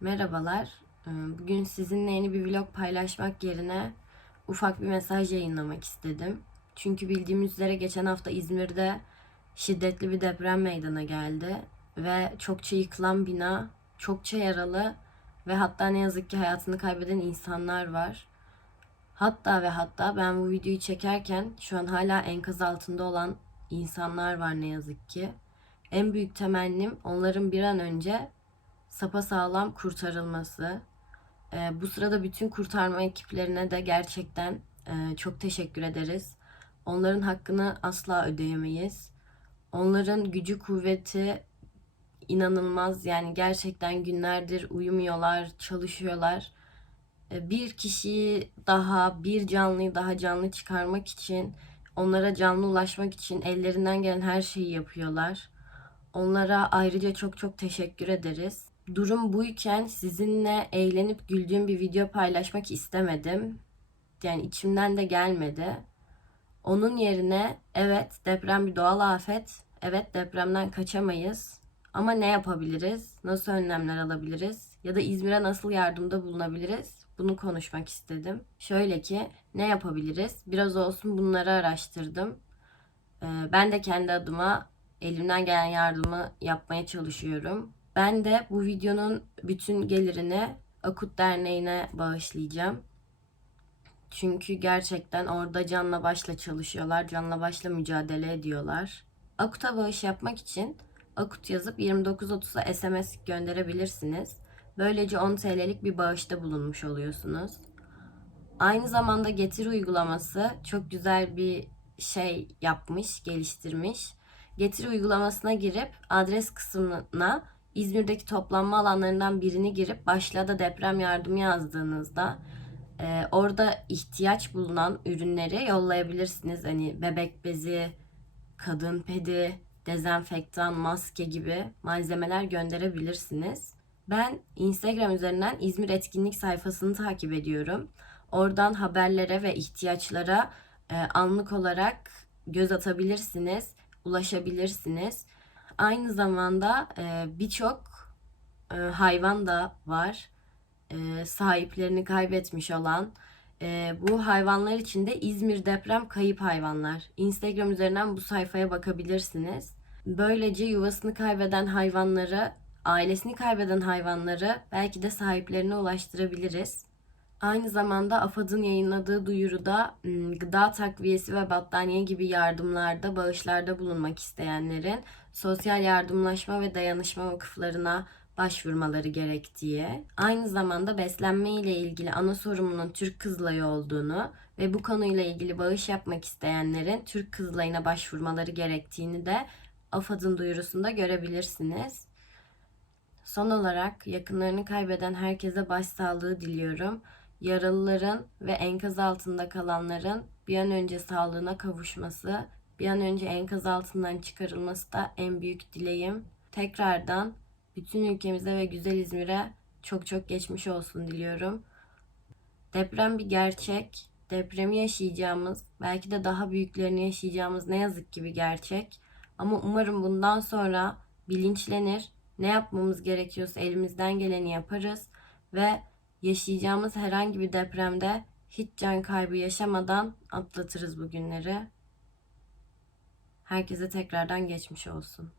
Merhabalar. Ee, Bugün sizinle yeni bir vlog paylaşmak yerine ufak bir mesaj yayınlamak istedim. Çünkü bildiğimiz üzere geçen hafta İzmir'de şiddetli bir deprem meydana geldi ve çokça yıkılan bina, çokça yaralı ve hatta ne yazık ki hayatını kaybeden insanlar var. Hatta ve hatta ben bu videoyu çekerken şu an hala enkaz altında olan insanlar var ne yazık ki. En büyük temennim onların bir an önce sapasağlam kurtarılması. Ee, bu sırada bütün kurtarma ekiplerine de gerçekten e, çok teşekkür ederiz. Onların hakkını asla ödeyemeyiz. Onların gücü kuvveti inanılmaz. Yani gerçekten günlerdir uyumuyorlar, çalışıyorlar. Ee, Bir kişiyi daha, bir canlıyı daha canlı çıkarmak için, onlara canlı ulaşmak için ellerinden gelen her şeyi yapıyorlar. Onlara ayrıca çok çok teşekkür ederiz. Durum buyken sizinle eğlenip güldüğüm bir video paylaşmak istemedim. Yani içimden de gelmedi. Onun yerine evet deprem bir doğal afet. Evet depremden kaçamayız. Ama ne yapabiliriz? Nasıl önlemler alabiliriz? Ya da İzmir'e nasıl yardımda bulunabiliriz? Bunu konuşmak istedim. Şöyle ki ne yapabiliriz? Biraz olsun bunları araştırdım. Ee, Ben de kendi adıma elimden gelen yardımı yapmaya çalışıyorum. Ben de bu videonun bütün gelirini Akut Derneği'ne bağışlayacağım. Çünkü gerçekten orada canla başla çalışıyorlar, canla başla mücadele ediyorlar. Akut'a bağış yapmak için Akut yazıp 2930'a SMS gönderebilirsiniz. Böylece 10 TL'lik bir bağışta bulunmuş oluyorsunuz. Aynı zamanda Getir uygulaması çok güzel bir şey yapmış, geliştirmiş. Getir uygulamasına girip adres kısmına İzmir'deki toplanma alanlarından birini girip başlığa da deprem yardımı yazdığınızda e, orada ihtiyaç bulunan ürünleri yollayabilirsiniz. Hani bebek bezi, kadın pedi, dezenfektan, maske gibi malzemeler gönderebilirsiniz. Ben Instagram üzerinden İzmir etkinlik sayfasını takip ediyorum. Oradan haberlere ve ihtiyaçlara e, anlık olarak göz atabilirsiniz, ulaşabilirsiniz. Aynı zamanda e, birçok e, hayvan da var. E, sahiplerini kaybetmiş olan. E, bu hayvanlar için de İzmir Deprem Kayıp Hayvanlar. Instagram üzerinden bu sayfaya bakabilirsiniz. Böylece yuvasını kaybeden hayvanları, ailesini kaybeden hayvanları belki de sahiplerine ulaştırabiliriz. Aynı zamanda AFAD'ın yayınladığı duyuruda gıda takviyesi ve battaniye gibi yardımlarda, bağışlarda bulunmak isteyenlerin sosyal yardımlaşma ve dayanışma vakıflarına başvurmaları gerektiği, aynı zamanda beslenme ile ilgili ana sorumlunun Türk Kızılayı olduğunu ve bu konuyla ilgili bağış yapmak isteyenlerin Türk Kızılayı'na başvurmaları gerektiğini de AFAD'ın duyurusunda görebilirsiniz. Son olarak yakınlarını kaybeden herkese başsağlığı diliyorum. Yaralıların ve enkaz altında kalanların bir an önce sağlığına kavuşması, bir an önce enkaz altından çıkarılması da en büyük dileğim. Tekrardan bütün ülkemize ve güzel İzmir'e çok çok geçmiş olsun diliyorum. Deprem bir gerçek. Depremi yaşayacağımız, belki de daha büyüklerini yaşayacağımız ne yazık ki bir gerçek. Ama umarım bundan sonra bilinçlenir, ne yapmamız gerekiyorsa elimizden geleni yaparız ve yaşayacağımız herhangi bir depremde hiç can kaybı yaşamadan atlatırız bu günleri. Herkese tekrardan geçmiş olsun.